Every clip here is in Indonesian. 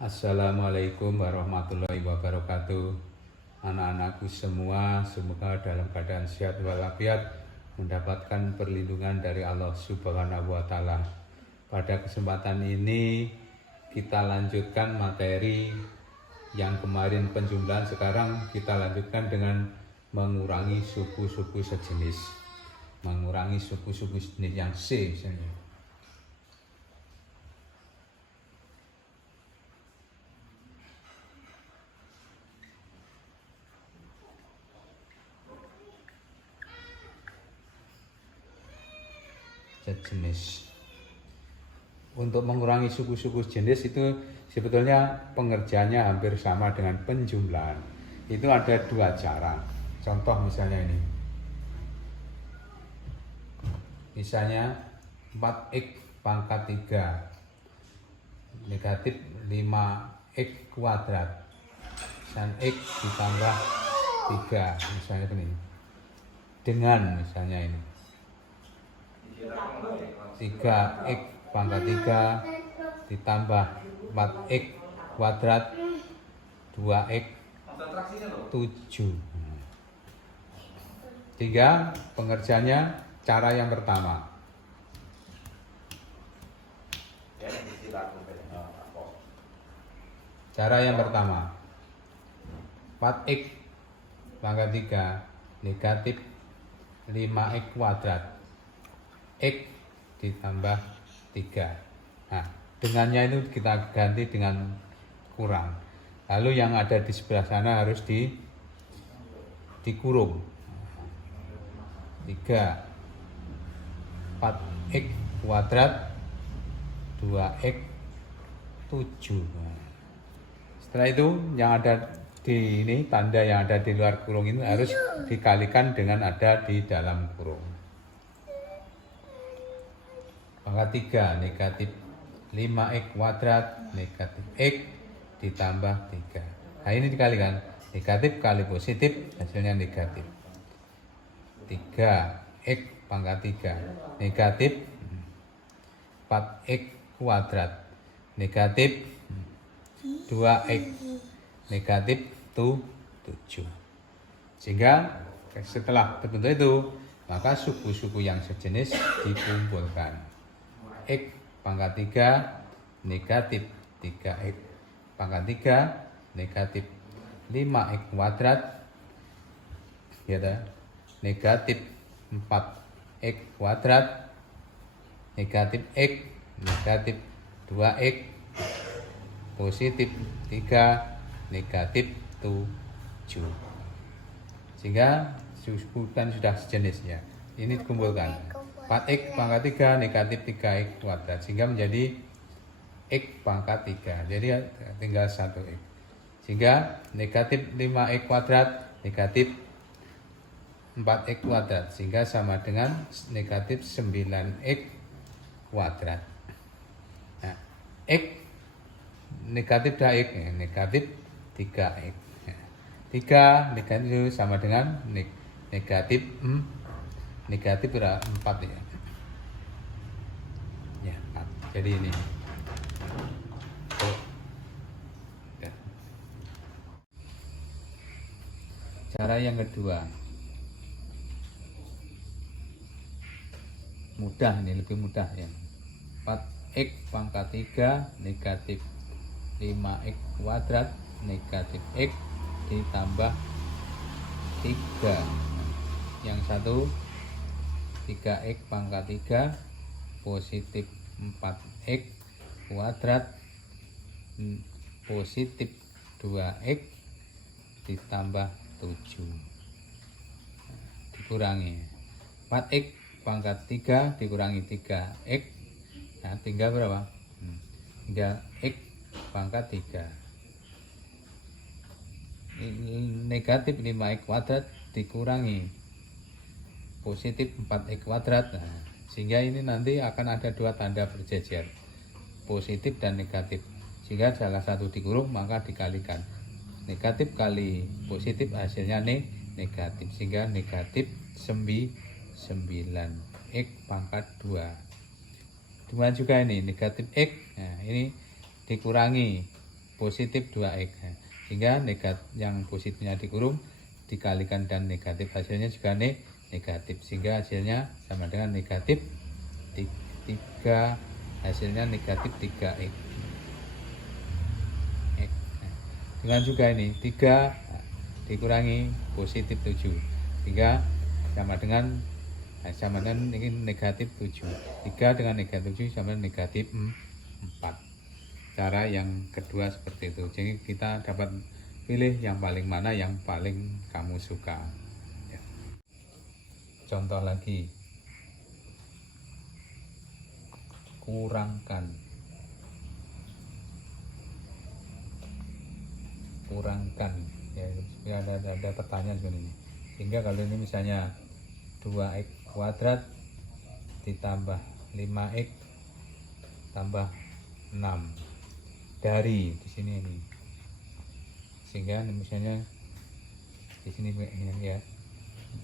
Assalamualaikum warahmatullahi wabarakatuh. Anak-anakku semua, semoga dalam keadaan sehat walafiat, mendapatkan perlindungan dari Allah Subhanahu wa Ta'ala. Pada kesempatan ini kita lanjutkan materi yang kemarin penjumlahan, sekarang kita lanjutkan dengan mengurangi suku-suku sejenis. Mengurangi suku-suku sejenis yang C misalnya. Sejenis. Untuk mengurangi suku-suku jenis itu sebetulnya pengerjaannya hampir sama dengan penjumlahan. Itu ada dua cara. Contoh misalnya ini. Misalnya 4x pangkat 3 negatif 5x kuadrat dan x ditambah 3 misalnya ini. Dengan misalnya ini 3x pangkat 3 ditambah 4x kuadrat 2x 7. Sehingga pengerjaannya cara yang pertama. Cara yang pertama 4x pangkat 3 negatif 5x kuadrat x ditambah 3. Nah, dengannya itu kita ganti dengan kurang. Lalu yang ada di sebelah sana harus dikurung. 3 4x kuadrat 2x 7. Setelah itu yang ada di ini, tanda yang ada di luar kurung ini harus dikalikan dengan ada di dalam kurung. Pangkat 3 negatif 5x kuadrat negatif x ditambah 3. Nah ini dikalikan, negatif kali positif hasilnya negatif. 3x pangkat 3 negatif 4x kuadrat negatif 2x negatif 7. Sehingga setelah terbentuk itu, maka suku-suku yang sejenis dikumpulkan. X pangkat 3 negatif 3x pangkat 3 negatif 5x kuadrat ya, negatif 4x kuadrat negatif x negatif 2x positif 3 negatif 7. Sehingga disebutkan sudah sejenis ya. Ini dikumpulkan 4x pangkat 3 negatif 3x kuadrat sehingga menjadi x pangkat 3. Jadi tinggal 1x. Sehingga negatif 5x kuadrat negatif 4x kuadrat sehingga sama dengan negatif 9x kuadrat. Nah, x negatif 2x negatif 3x. 3 negatif itu sama dengan negatif 4 ya. Ya, 4. Jadi ini. Ya. Cara yang kedua. Mudah, ini lebih mudah ya. 4x pangkat 3 negatif 5x kuadrat negatif x ditambah 3. Yang satu 3x pangkat 3 positif 4x kuadrat positif 2x ditambah 7 dikurangi 4x pangkat 3 dikurangi 3x. Nah tinggal berapa? Tinggal x pangkat 3 negatif 5x kuadrat dikurangi positif 4x kuadrat. Nah, sehingga ini nanti akan ada dua tanda berjejer, positif dan negatif. Sehingga salah satu dikurung maka dikalikan. Negatif kali positif hasilnya negatif. Sehingga negatif 9x pangkat 2. Demikian juga ini negatif x. Nah, ini dikurangi positif 2x. Sehingga yang positifnya dikurung dikalikan dan negatif, hasilnya juga negatif. Sehingga hasilnya sama dengan negatif 3, hasilnya negatif 3x. Dengan juga ini 3 dikurangi positif 7, sehingga sama dengan ini negatif 7. 3 dengan negatif 7 sama dengan negatif 4. Cara yang kedua seperti itu. Jadi kita dapat pilih yang paling mana yang paling kamu suka. Ya. Contoh lagi. Kurangkan ya, ada pertanyaan sebenarnya. Sehingga kalau ini misalnya 2x kuadrat ditambah 5x tambah 6 dari di sini ini, sehingga misalnya di sini ya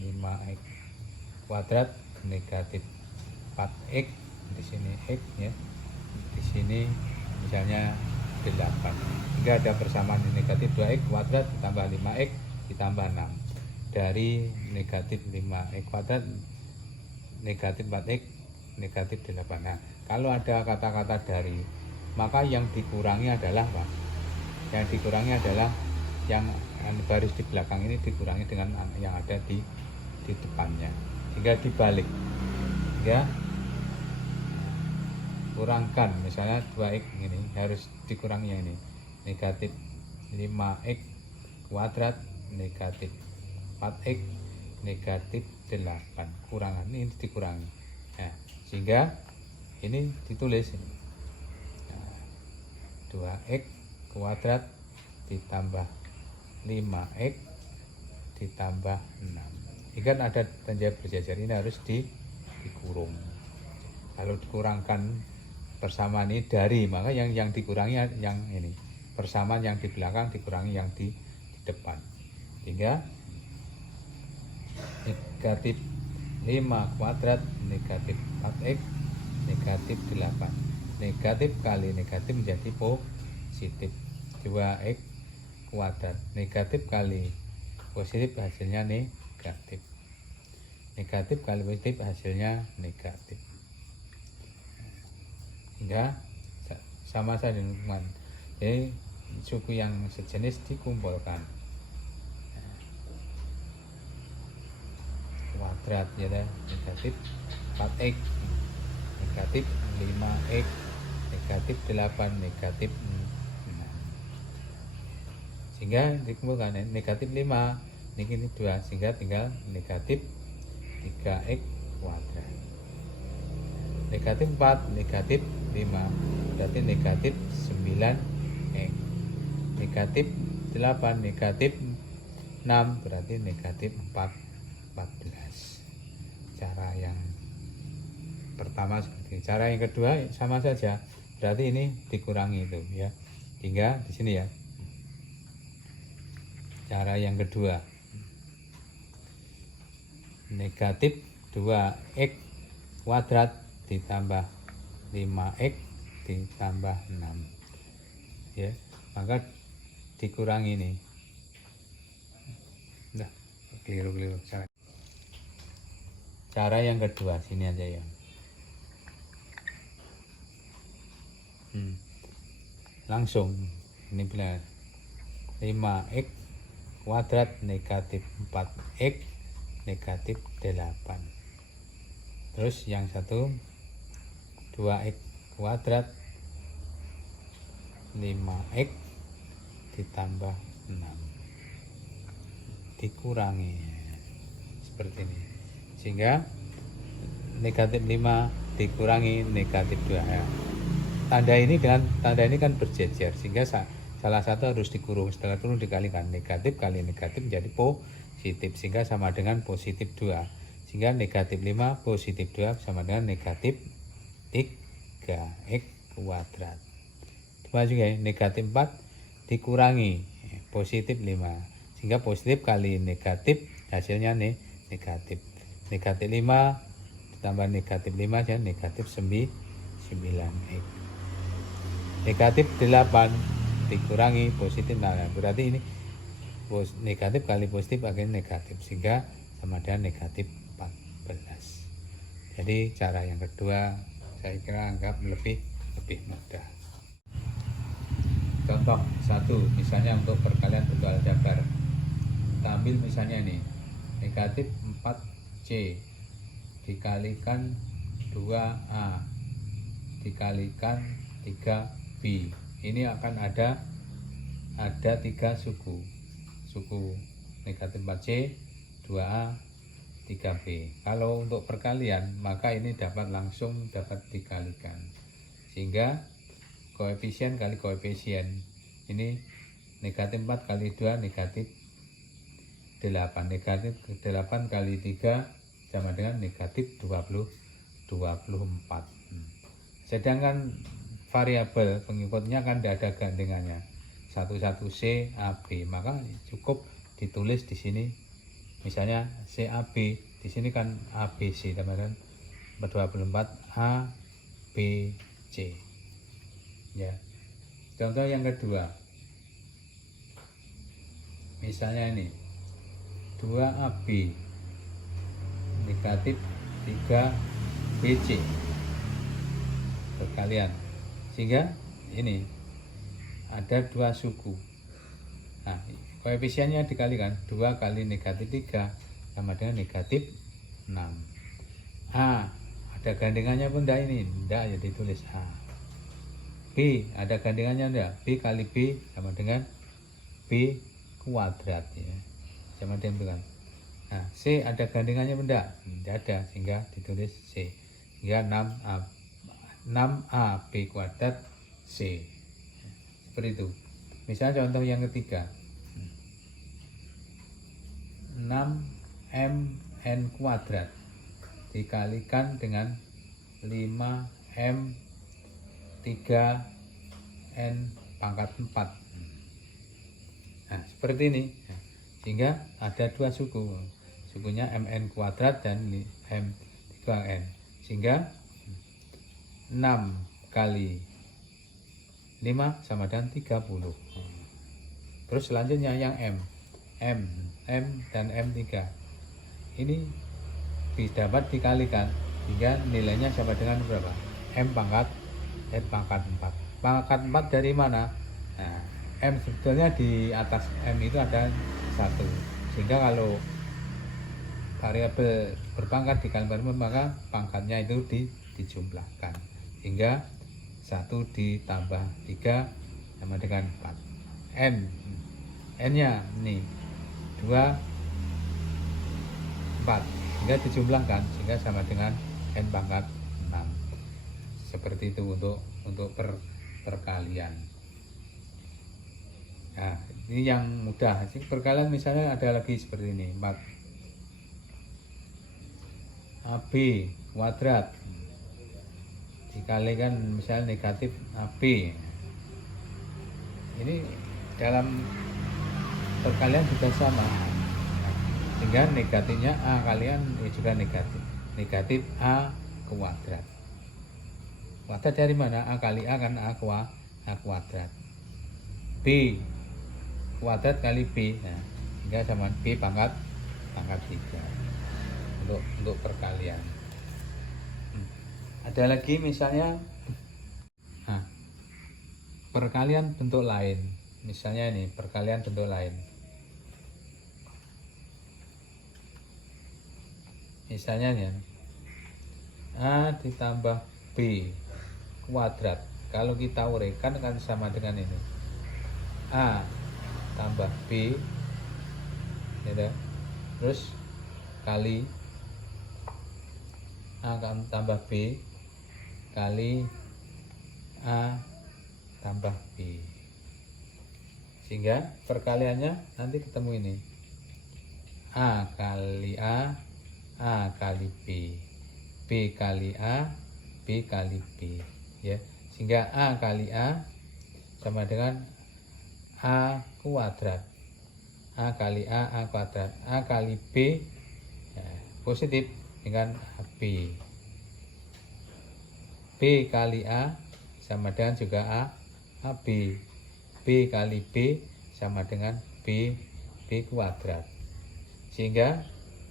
5x kuadrat negatif 4x, di sini x ya, di sini misalnya 8, hingga ada persamaan negatif 2x kuadrat ditambah 5x ditambah 6 dari negatif 5x kuadrat negatif 4x negatif 8. Nah, kalau ada kata-kata dari, maka yang dikurangi adalah apa? Yang dikurangi adalah yang baris di belakang ini dikurangi dengan yang ada di depannya, sehingga dibalik ya. Kurangkan misalnya 2x ini harus dikurangi yang ini, negatif 5x kuadrat negatif 4x negatif 8, kurangan ini dikurangi. Nah, sehingga ini ditulis 2x kuadrat ditambah 5x ditambah 6. Ini kan ada tanda berjajar, ini harus dikurung. Kalau dikurangkan persamaan ini dari, maka yang dikurangi yang ini, persamaan yang di belakang dikurangi yang di depan, sehingga negatif 5 kuadrat negatif 4x negatif 8, negatif kali negatif menjadi positif 2x kuadrat, negatif kali positif hasilnya negatif, negatif kali positif hasilnya negatif. Hingga sama saja teman. Jadi suku yang sejenis dikumpulkan. Kuadrat ya, negatif 4x negatif 5x negatif 8 negatif 6. Sehingga dikumpulkan negatif 5 ini 2, sehingga tinggal negatif 3x kuadrat. Negatif 4 negatif 5 berarti negatif 9x, negatif 8 negatif 6 berarti negatif 14. Cara yang pertama seperti ini. Cara yang kedua sama saja, berarti ini dikurangi itu ya, hingga di sini ya. Cara yang kedua, negatif 2x kuadrat ditambah 5x ditambah 6 ya, maka dikurangi nih. Nah, keliru cara yang kedua sini aja ya. Langsung ini benar, 5x kuadrat negatif 4x negatif 8. Terus yang satu 2x kuadrat 5x ditambah 6 dikurangi seperti ini, sehingga negatif 5 dikurangi negatif 2 ya. Tanda ini kan berjejer, sehingga salah satu harus dikurung, setelah kurung dikalikan, negatif kali negatif menjadi positif, sehingga sama dengan positif 2, sehingga negatif 5 positif 2 sama dengan negatif 3x kuadrat. Cuma juga negatif 4 dikurangi positif 5, sehingga positif kali negatif hasilnya negatif. Negatif 5 ditambah negatif 5 jadi negatif 9x. Negatif 8 dikurangi positif. Nah, berarti ini negatif kali positif akhirnya negatif, sehingga sama dengan negatif 14. Jadi cara yang kedua saya kira anggap lebih mudah. Contoh 1, misalnya untuk perkalian bentuk aljabar. Kita ambil misalnya ini, negatif 4C dikalikan 2A dikalikan 3B. Ini akan ada 3 suku negatif 4C, 2A, 3B. Kalau untuk perkalian maka ini langsung dapat dikalikan, sehingga koefisien kali koefisien ini negatif 4 kali 2 negatif 8, negatif 8 kali 3 sama dengan negatif 24. Sedangkan variabel pengikutnya kan tidak ada gandengannya, 11C AB, maka cukup ditulis di sini misalnya CAB, di sini kan ABC teman-teman, 24 ABC ya. Contoh yang kedua, misalnya ini 2AB negatif 3BC perkalian, sehingga ini ada 2 suku. Nah, koefisiennya dikalikan 2 kali negatif 3 sama dengan negatif 6. A ada gandengannya pun enggak, ini enggak, ya ditulis A. B ada gandengannya enggak, B kali B sama dengan B kuadrat ya, sama dengan itu kan. Nah, C ada gandengannya pun enggak ada, sehingga ditulis C, hingga 6A B kuadrat C. Seperti itu. Misalnya contoh yang ketiga, 6MN kuadrat dikalikan dengan 5M 3N pangkat 4. Nah, seperti ini. Sehingga ada 2 sukunya MN kuadrat dan M3N, sehingga 6 kali 5 sama dengan 30. Terus selanjutnya yang M dan M3 ini dapat dikalikan hingga nilainya sama dengan berapa? M pangkat 4. Pangkat 4 dari mana? Nah, M sebetulnya di atas M itu ada 1, sehingga kalau variabel berpangkat dikalikan maka pangkatnya itu dijumlahkan, hingga 1 ditambah 3 sama dengan 4. N nya ini 2, 4, hingga dijumlahkan sehingga sama dengan N pangkat 6. Seperti itu untuk perkalian. Nah, ini yang mudah. Perkalian misalnya ada lagi seperti ini, 4 AB kuadrat dikalikan misalnya negatif AB. Ini dalam perkalian juga sama, sehingga negatifnya A kalian juga negatif A kuadrat. Kuadrat dari mana? A kali A kan A kuadrat. B kuadrat kali B, nah, sehingga sama B pangkat 3 untuk perkalian. Ada lagi misalnya perkalian bentuk lain. Misalnya ini perkalian bentuk lain. Misalnya ya, A ditambah B kuadrat. Kalau kita uraikan kan sama dengan ini, A tambah B ya, terus kali A tambah B kali A tambah B, sehingga perkaliannya nanti ketemu ini A kali A kali B, B kali A, B kali B ya, sehingga A kali A sama dengan A kuadrat, A kali A kuadrat, A kali B ya, positif dengan B, B kali A sama dengan juga AB, B B kali B sama dengan B kuadrat. Sehingga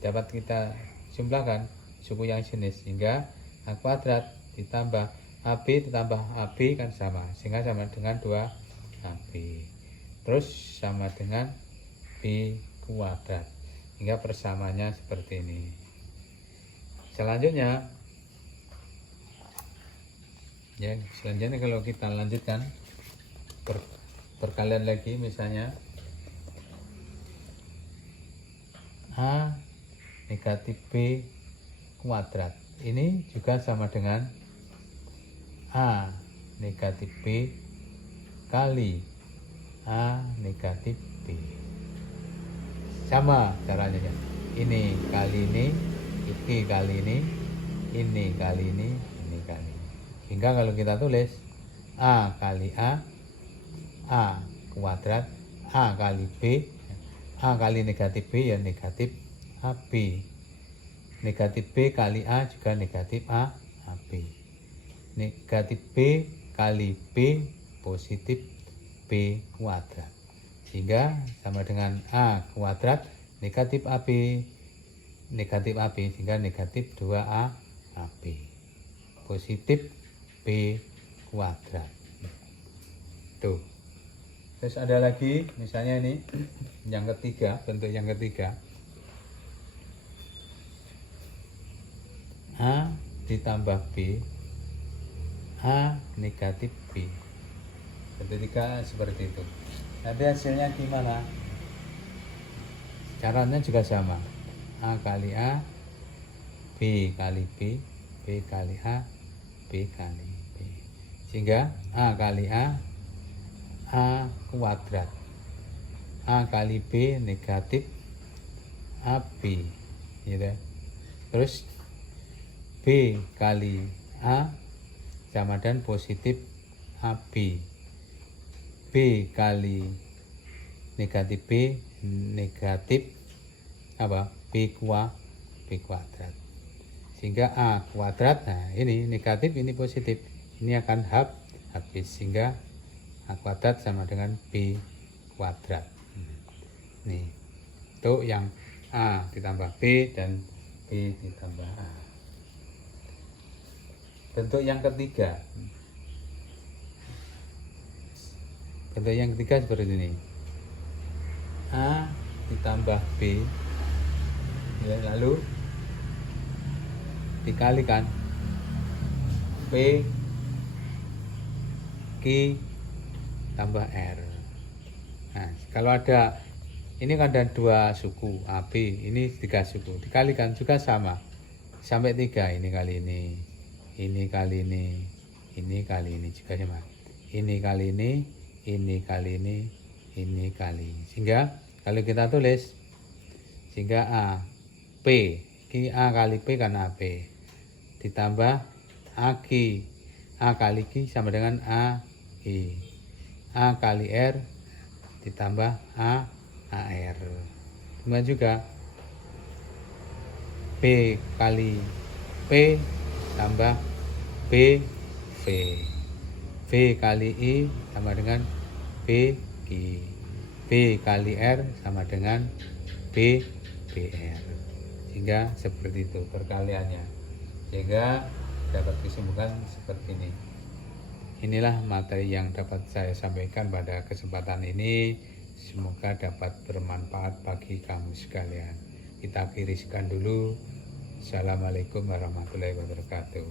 dapat kita jumlahkan suku yang jenis, sehingga A kuadrat ditambah AB ditambah AB kan sama, sehingga sama dengan 2AB. Terus sama dengan B kuadrat, hingga persamaannya seperti ini. Selanjutnya kalau kita lanjutkan perkalian lagi, misalnya A negatif B kuadrat, ini juga sama dengan A negatif B kali A negatif B. Sama caranya ya. Ini kali ini kali ini kali ini kali ini. Hingga kalau kita tulis A kali A kuadrat, A kali B, A kali negatif B ya negatif AB. Negatif B kali A juga negatif AB. Negatif B kali B positif B kuadrat. Sehingga sama dengan A kuadrat negatif AB, sehingga negatif 2A AB. Positif B kuadrat. Tuh. Terus ada lagi, misalnya ini yang ketiga, bentuk yang ketiga. A ditambah B, A negatif B. Ketika seperti itu. Nanti hasilnya gimana? Caranya juga sama. A kali A, B kali B, B kali A, B kali B. Sehingga A kali A kuadrat. A kali B negatif AB. Gitu. Terus B kali A sama dengan positif AB. B kali negatif B negatif apa? B kuadrat. Sehingga A kuadrat, nah ini negatif, ini positif, ini akan habis, sehingga A kuadrat sama dengan B kuadrat. Nih, itu yang A ditambah B dan B ditambah A. Bentuk yang ketiga. Bentuk yang ketiga seperti ini. A ditambah B, ya, lalu dikalikan P Q tambah R. Nah, kalau ada ini kan ada dua suku AB, ini 3 suku, dikalikan juga sama sampai 3. Ini kali ini kali ini kali ini juga sama. Ini kali ini kali ini kali. Sehingga kalau kita tulis, sehingga A P Q A kali P kan AB ditambah A kali Q sama dengan A kali R ditambah AR. Kemudian juga P kali P tambah V kali I sama dengan B kali R sama dengan BR. Sehingga seperti itu perkaliannya, sehingga dapat disimpulkan seperti ini. Inilah materi yang dapat saya sampaikan pada kesempatan ini. Semoga dapat bermanfaat bagi kamu sekalian. Kita akhiri sekian dulu. Assalamualaikum warahmatullahi wabarakatuh.